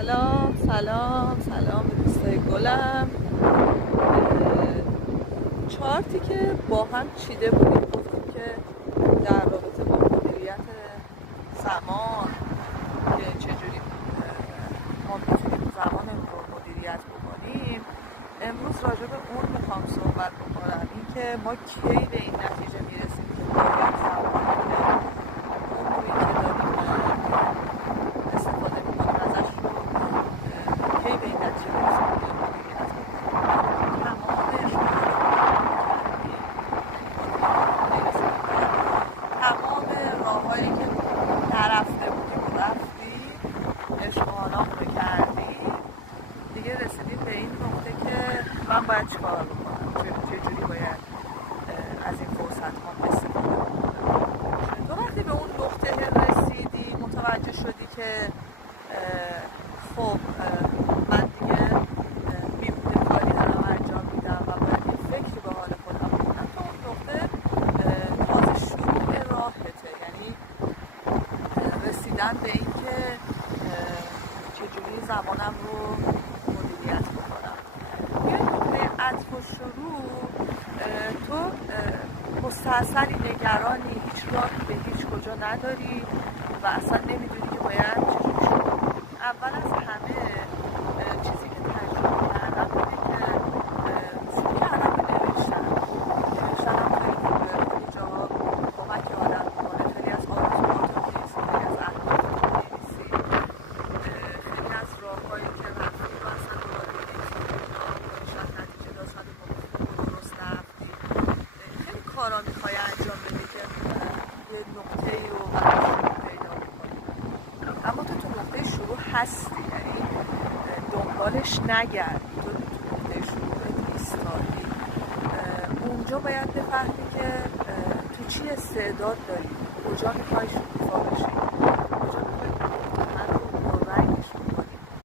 سلام به دوستای گلم. چارتی که با هم چیده بودیم گفتیم که در رابطه با مدیریت زمان که چجوری ما میتونیم زمانمون رو مدیریت بکنیم. امروز راجع به اون میخوام صحبت بکنم، این که ما کی به این نتیجه میرسیم که باید زمان عمری که داریم استفاده میکنیم ازش رو کی به این نتیجه میرسیم که مدیریت بکنیم. تمام راههایی که نرفته بودیم و رفتیم، عشقانام رو کردیم، دیگه رسیدیم به این نقطه که من باید چیکار بکنم، چجوری باید از این فرصت ها استفاده بکنم. تو وقتی به اون نقطه رسیدی متوجه شدی که خب من دیگه بیهوده کاری دارم انجام میدم و باید یه فکری به حال خودم بکنم، تو اون نقطه تازه شروع راهته، یعنی رسیدن به این که چجوری زمانم رو مدیریت بکنم. یه نقطه عطف و شروع تو مستحصلی، نگرانی، هیچ راهی به هیچ کجا نداری و اصلا نمیدونی که باید چجوری شروع کنی. اول از همه چیزی که تجربه کردم اینه که شروع کردم به نوشتن هم خیلی خوبه، خیلی جاها کمک آدم میکنه، خیلی از آرزوهات رو می‌نویسی، خیلی از اهداف رو می‌نویسی، خیلی از راه‌هایی که رفتی و اصلا دوباره نگذاری شاید نتیجه داد، شاید درست رفتی، خیلی کارا میخوای انجام بدی که یه نقطه‌ای رو برای شروع پیدا بکنی، اما تو نقطه شروع هستی، یعنی دنبالش نگردی، تو نقطه شروع ایستادی. اونجا باید بفهمی که تو چی استعداد داری، کجا میخوای شروع